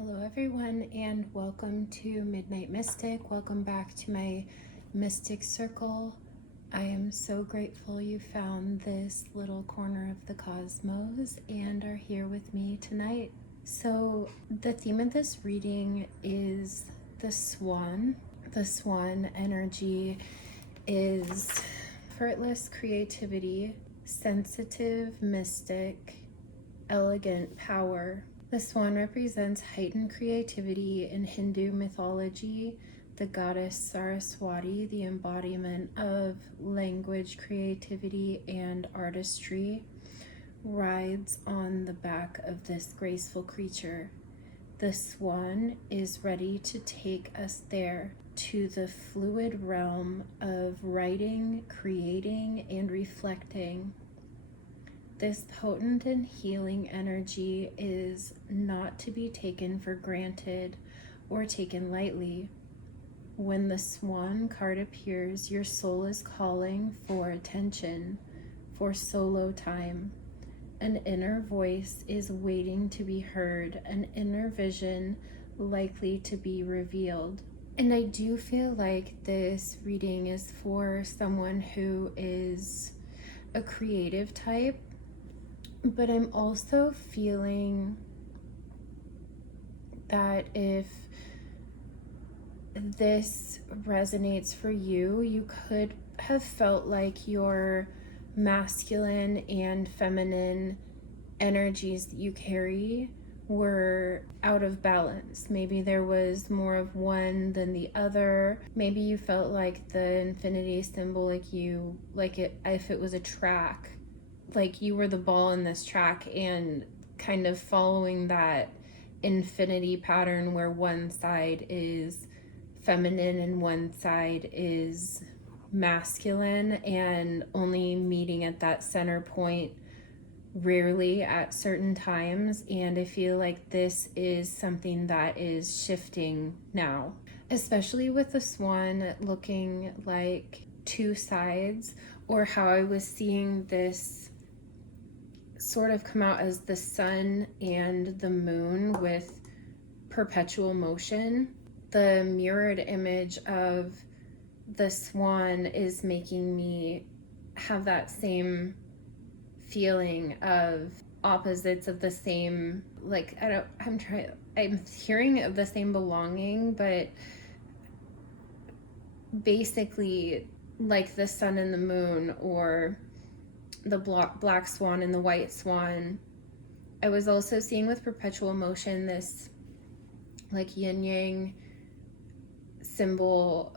Hello everyone and welcome to Midnight Mystic. Welcome back to my Mystic Circle. I am so grateful you found this little corner of the cosmos and are here with me tonight. So the theme of this reading is the swan. The swan energy is effortless creativity, sensitive mystic, elegant power. The swan represents heightened creativity in Hindu mythology. The goddess Saraswati, the embodiment of language, creativity, and artistry, rides on the back of this graceful creature. The swan is ready to take us there, to the fluid realm of writing, creating, and reflecting. This potent and healing energy is not to be taken for granted or taken lightly. When the swan card appears, your soul is calling for attention, for solo time. An inner voice is waiting to be heard, an inner vision likely to be revealed. And I do feel like this reading is for someone who is a creative type. But I'm also feeling that if this resonates for you, you could have felt like your masculine and feminine energies that you carry were out of balance. Maybe there was more of one than the other. Maybe you felt like the infinity symbol, if it was a track, like you were the ball in this track and kind of following that infinity pattern where one side is feminine and one side is masculine, and only meeting at that center point rarely at certain times. And I feel like this is something that is shifting now, especially with the swan looking like two sides, or how I was seeing this sort of come out as the sun and the moon with perpetual motion. The mirrored image of the swan is making me have that same feeling of opposites of the same, I'm hearing of the same belonging, but basically like the sun and the moon, or the black swan and the white swan. I was also seeing with perpetual motion this like yin yang symbol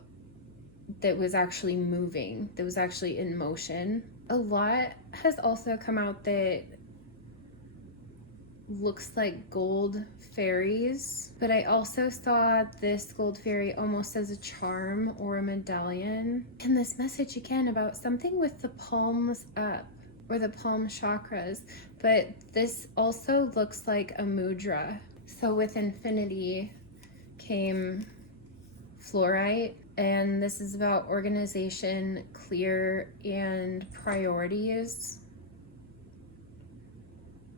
that was actually moving, that was actually in motion. A lot has also come out that looks like gold fairies, but I also saw this gold fairy almost as a charm or a medallion. And this message again about something with the palms up, or the palm chakras, but this also looks like a mudra. So with infinity came fluorite, and this is about organization, clear, and priorities,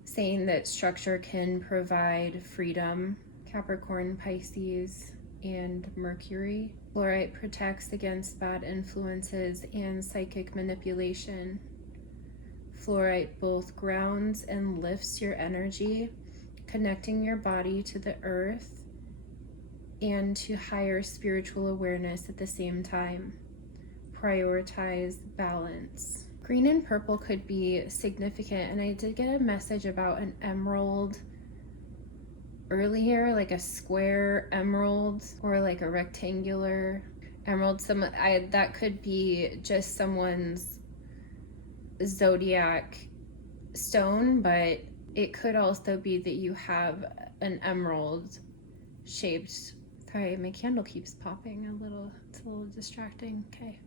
saying that structure can provide freedom. Capricorn, Pisces, and Mercury. Fluorite protects against bad influences and psychic manipulation. Fluorite both grounds and lifts your energy, connecting your body to the earth and to higher spiritual awareness at the same time. Prioritize balance. Green and purple could be significant, and I did get a message about an emerald earlier, like a square emerald or like a rectangular emerald. That could be just someone's zodiac stone, but it could also be that you have an emerald shaped. Sorry, my candle keeps popping a little. It's a little distracting. Okay.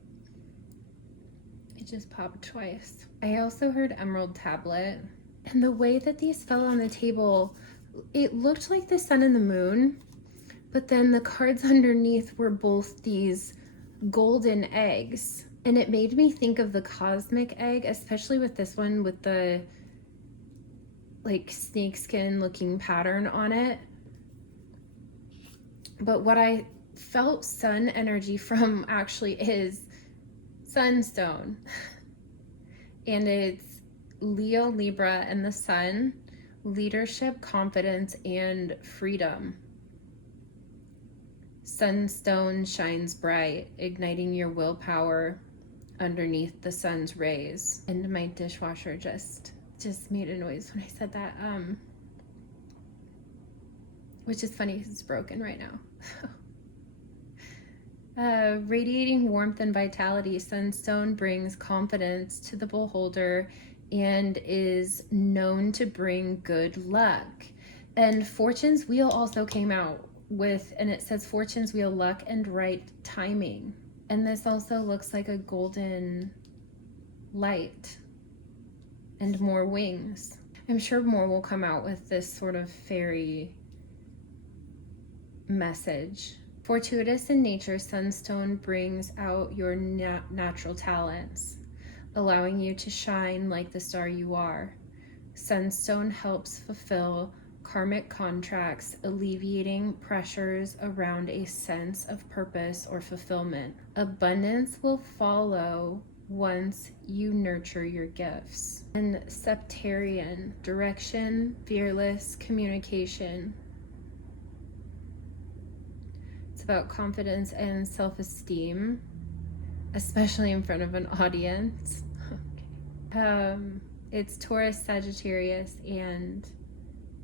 It just popped twice. I also heard emerald tablet, and the way that these fell on the table, it looked like the sun and the moon, but then the cards underneath were both these golden eggs, and it made me think of the cosmic egg, especially with this one with the like snakeskin looking pattern on it. But what I felt sun energy from actually is sunstone. And it's Leo, Libra, and the sun, leadership, confidence, and freedom. Sunstone shines bright, igniting your willpower underneath the sun's rays. And my dishwasher just made a noise when I said that, which is funny because it's broken right now. Radiating warmth and vitality, sunstone brings confidence to the beholder and is known to bring good luck. And Fortune's Wheel also came out with, and it says Fortune's Wheel, luck and right timing. And this also looks like a golden light and more wings. I'm sure more will come out with this sort of fairy message. Fortuitous in nature, sunstone brings out your natural talents, allowing you to shine like the star you are. Sunstone helps fulfill karmic contracts, alleviating pressures around a sense of purpose or fulfillment. Abundance will follow once you nurture your gifts. And Septarian, direction, fearless communication. It's about confidence and self-esteem, especially in front of an audience. It's Taurus, Sagittarius, and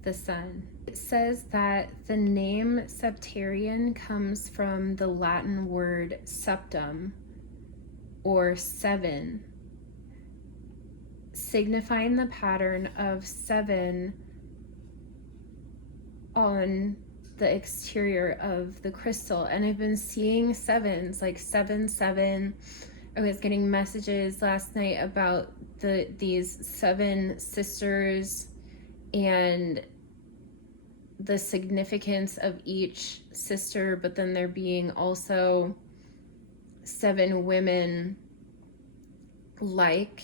the sun. It says that the name Septarian comes from the Latin word septum, or seven, signifying the pattern of seven on the exterior of the crystal. And I've been seeing sevens, like 7-7. I was getting messages last night about these 7 sisters and the significance of each sister, but then there being also 7 women like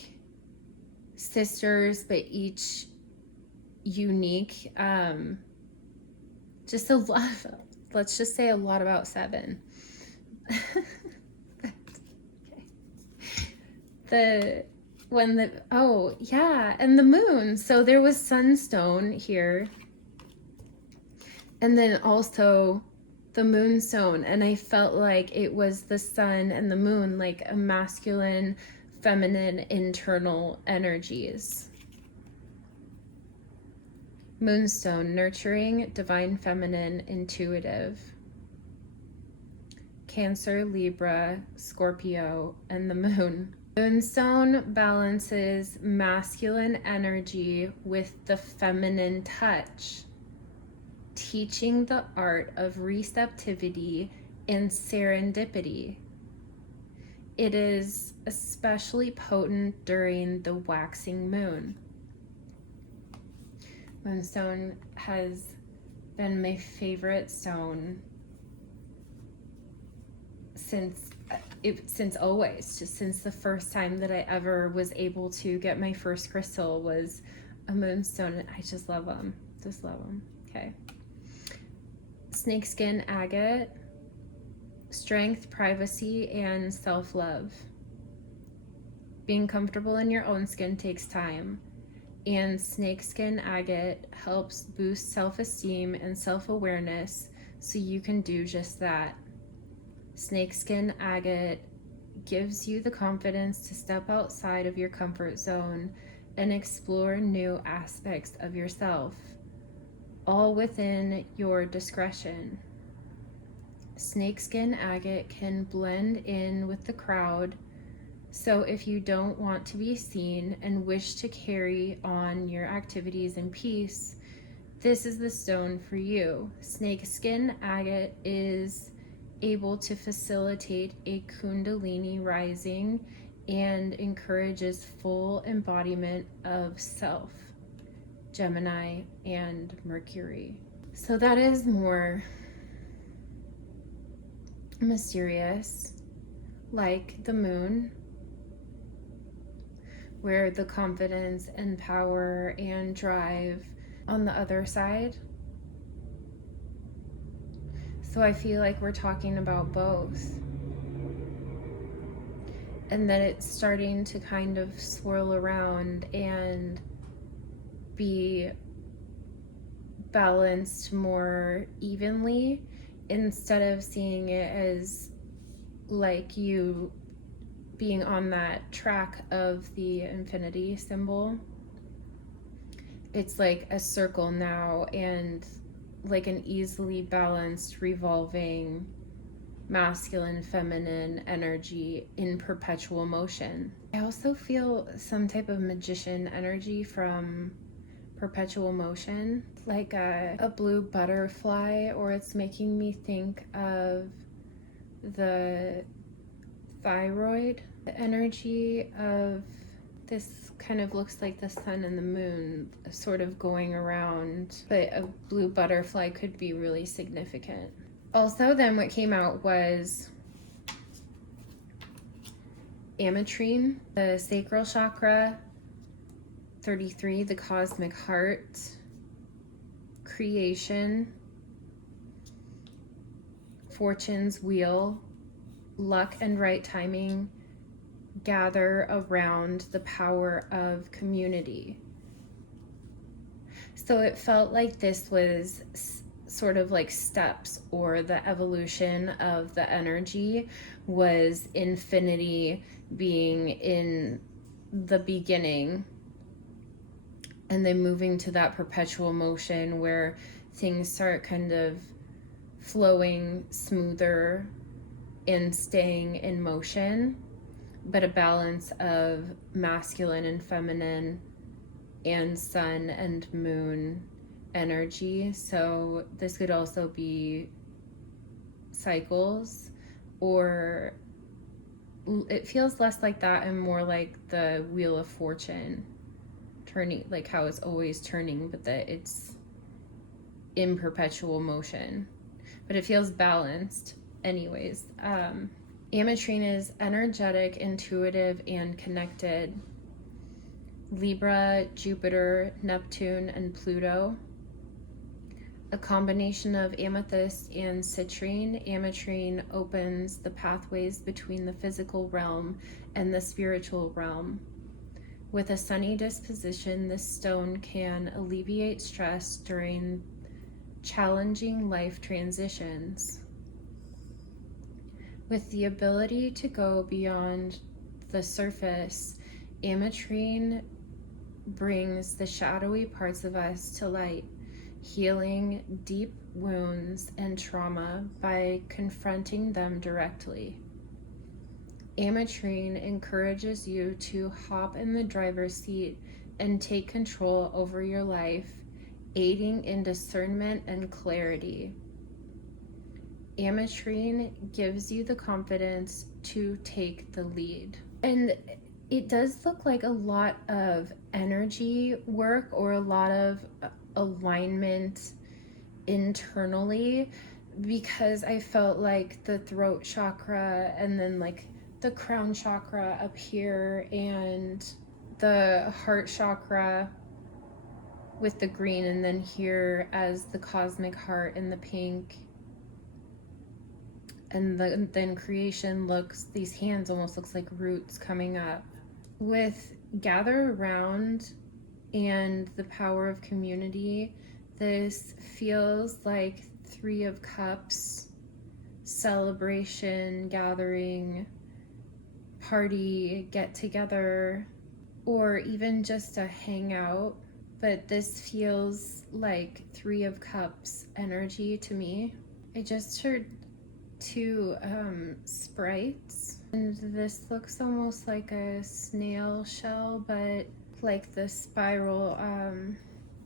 sisters, but each unique. Just a lot of, let's just say a lot about 7. Okay. Oh yeah, and the moon. So there was sunstone here, and then also the moonstone, and I felt like it was the sun and the moon, like a masculine, feminine, internal energies. Moonstone, nurturing, divine feminine, intuitive. Cancer, Libra, Scorpio, and the moon. Moonstone balances masculine energy with the feminine touch, teaching the art of receptivity and serendipity. It is especially potent during the waxing moon. Moonstone has been my favorite stone since always, just since the first time that I ever was able to get my first crystal was a moonstone, and I just love them. Okay. Snakeskin agate, strength, privacy, and self-love. Being comfortable in your own skin takes time, and snakeskin agate helps boost self-esteem and self-awareness so you can do just that. Snakeskin agate gives you the confidence to step outside of your comfort zone and explore new aspects of yourself, all within your discretion. Snakeskin agate can blend in with the crowd, so if you don't want to be seen and wish to carry on your activities in peace, this is the stone for you. Snakeskin agate is able to facilitate a kundalini rising and encourages full embodiment of self, Gemini and Mercury. So that is more mysterious, like the moon, where the confidence and power and drive on the other side. So I feel like we're talking about both. And then it's starting to kind of swirl around and be balanced more evenly, instead of seeing it as like you being on that track of the infinity symbol. It's like a circle now, and like an easily balanced revolving masculine feminine energy in perpetual motion. I also feel some type of magician energy from perpetual motion, like a blue butterfly, or it's making me think of the thyroid, the energy of this kind of looks like the sun and the moon sort of going around, but a blue butterfly could be really significant. Also, then what came out was ametrine, the sacral chakra, 33, the cosmic heart, creation, fortune's wheel, luck and right timing gather around the power of community. So it felt like this was sort of like steps, or the evolution of the energy was infinity being in the beginning, and then moving to that perpetual motion where things start kind of flowing smoother and staying in motion, but a balance of masculine and feminine and sun and moon energy. So this could also be cycles, or it feels less like that and more like the wheel of fortune turning, like how it's always turning, but that it's in perpetual motion, but it feels balanced anyways. Ametrine is energetic, intuitive, and connected. Libra, Jupiter, Neptune, and Pluto. A combination of amethyst and citrine, ametrine opens the pathways between the physical realm and the spiritual realm. With a sunny disposition, this stone can alleviate stress during challenging life transitions. With the ability to go beyond the surface, ametrine brings the shadowy parts of us to light, healing deep wounds and trauma by confronting them directly. Ametrine encourages you to hop in the driver's seat and take control over your life, aiding in discernment and clarity. Ametrine gives you the confidence to take the lead. And it does look like a lot of energy work, or a lot of alignment internally, because I felt like the throat chakra, and then like the crown chakra up here, and the heart chakra with the green, and then here as the cosmic heart in the pink. And then creation looks, these hands almost looks like roots coming up. With gather around and the power of community, this feels like 3 of Cups, celebration, gathering, party, get together, or even just a hangout. But this feels like 3 of Cups energy to me. I just heard 2 sprites, and this looks almost like a snail shell, but like the spiral,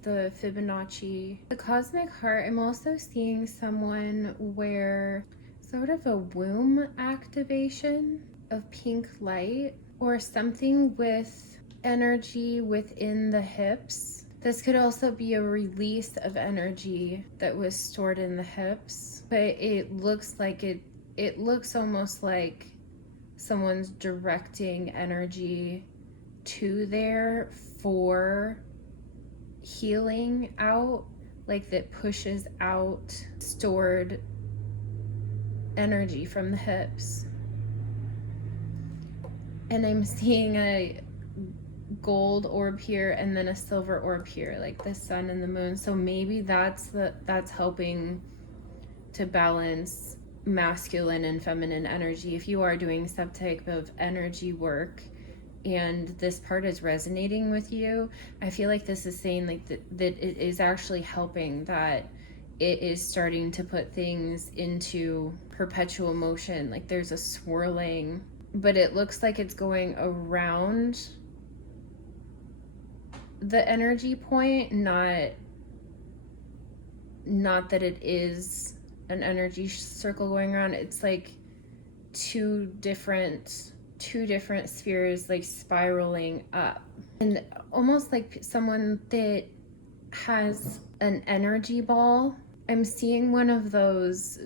the Fibonacci. The cosmic heart, I'm also seeing someone wear sort of a womb activation of pink light, or something with energy within the hips. This could also be a release of energy that was stored in the hips, but it looks like it looks almost like someone's directing energy to there for healing out, like that pushes out stored energy from the hips. And I'm seeing a gold orb here and then a silver orb here, like the sun and the moon. So maybe that's helping to balance masculine and feminine energy. If you are doing some type of energy work and this part is resonating with you, I feel like this is saying like that it is actually helping, that it is starting to put things into perpetual motion. Like there's a swirling, but it looks like it's going around the energy point, not that it is an energy circle going around. It's like two different spheres like spiraling up, and almost like someone that has an energy ball. I'm seeing one of those,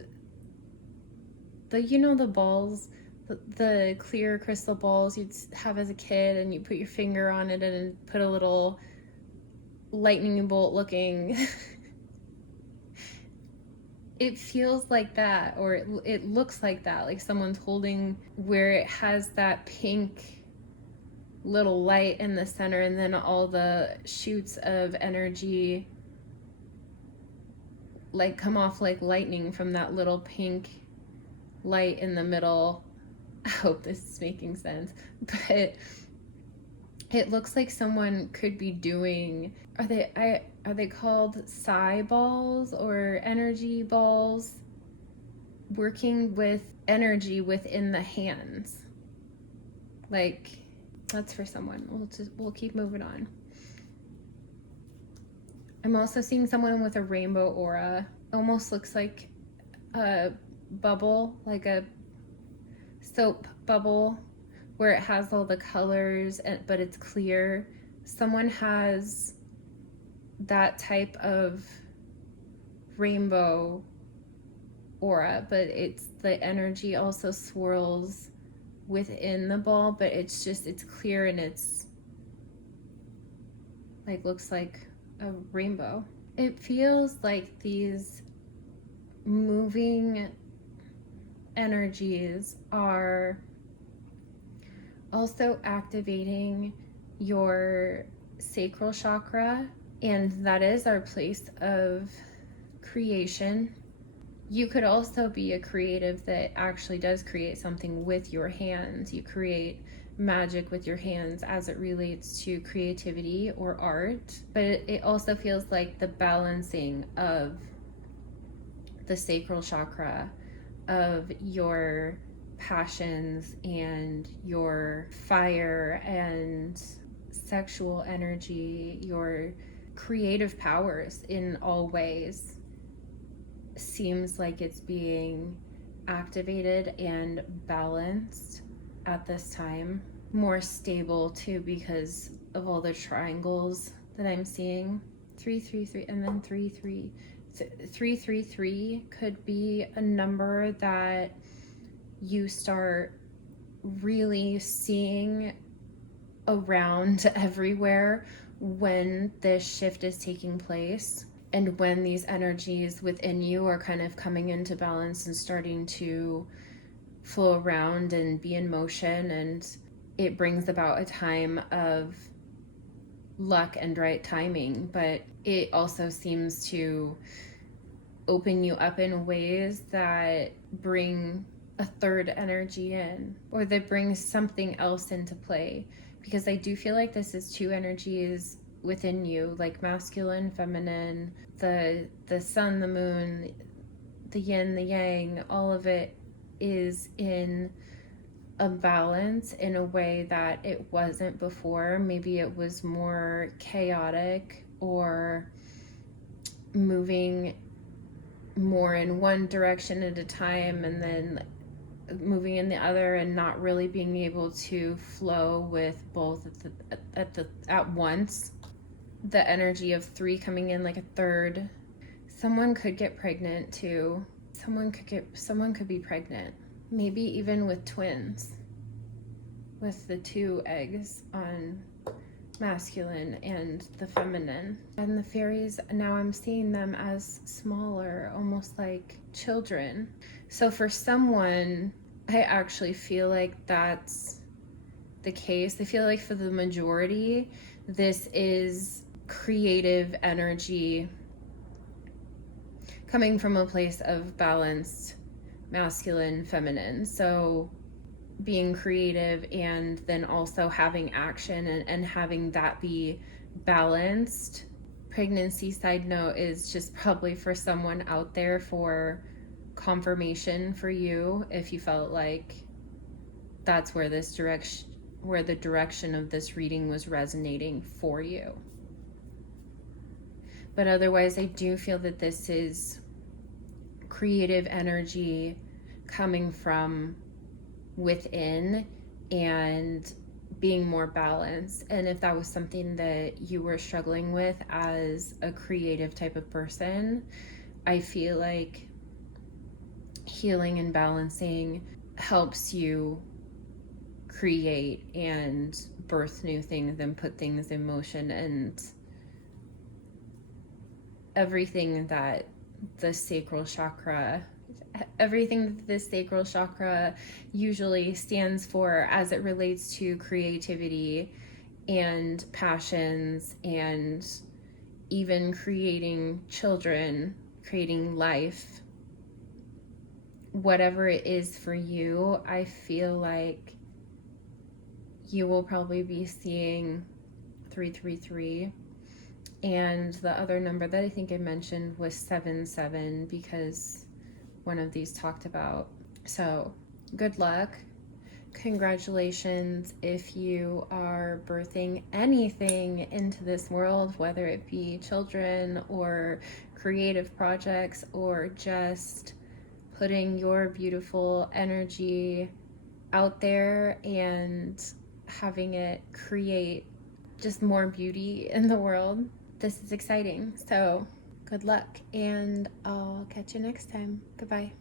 the balls, the clear crystal balls you'd have as a kid, and you put your finger on it and put a little lightning bolt looking it feels like that, or it looks like that, like someone's holding, where it has that pink little light in the center, and then all the shoots of energy like come off like lightning from that little pink light in the middle. I hope this is making sense, but it looks like someone could be doing, are they called psi balls or energy balls, working with energy within the hands. Like that's for someone. We'll keep moving on. I'm also seeing someone with a rainbow aura. Almost looks like a bubble, like a soap bubble, where it has all the colors, but it's clear. Someone has that type of rainbow aura, but it's the energy also swirls within the ball, but it's clear, and it's like looks like a rainbow. It feels like these moving energies are also activating your sacral chakra, and that is our place of creation. You could also be a creative that actually does create something with your hands. You create magic with your hands as it relates to creativity or art, but it also feels like the balancing of the sacral chakra, of your passions and your fire and sexual energy, your creative powers in all ways, seems like it's being activated and balanced at this time. More stable too, because of all the triangles that I'm seeing. 333 and then 33. 333 could be a number that you start really seeing around everywhere when this shift is taking place, and when these energies within you are kind of coming into balance and starting to flow around and be in motion, and it brings about a time of luck and right timing. But it also seems to open you up in ways that bring a third energy in, or that brings something else into play, because I do feel like this is two energies within you, like masculine, feminine, the sun, the moon, the yin, the yang, all of it is in a balance in a way that it wasn't before. Maybe it was more chaotic or moving more in one direction at a time and then moving in the other, and not really being able to flow with both at once. The energy of 3 coming in like a third. Someone could get pregnant too. Someone could be pregnant, maybe even with twins, with the 2 eggs on masculine and the feminine. And the fairies, now I'm seeing them as smaller, almost like children. So for someone, I actually feel like that's the case. I feel like for the majority, this is creative energy coming from a place of balanced masculine, feminine. So being creative and then also having action and having that be balanced. Pregnancy, side note, is just probably for someone out there for confirmation for you if you felt like that's where the direction of this reading was resonating for you. But otherwise, I do feel that this is creative energy coming from within and being more balanced. And if that was something that you were struggling with as a creative type of person, I feel like healing and balancing helps you create and birth new things and put things in motion. And everything that the sacral chakra usually stands for as it relates to creativity and passions and even creating children, creating life, whatever it is for you, I feel like you will probably be seeing 333. And the other number that I think I mentioned was 77 because one of these talked about. So good luck. Congratulations if you are birthing anything into this world, whether it be children or creative projects or just putting your beautiful energy out there and having it create just more beauty in the world. This is exciting. So good luck, and I'll catch you next time. Goodbye.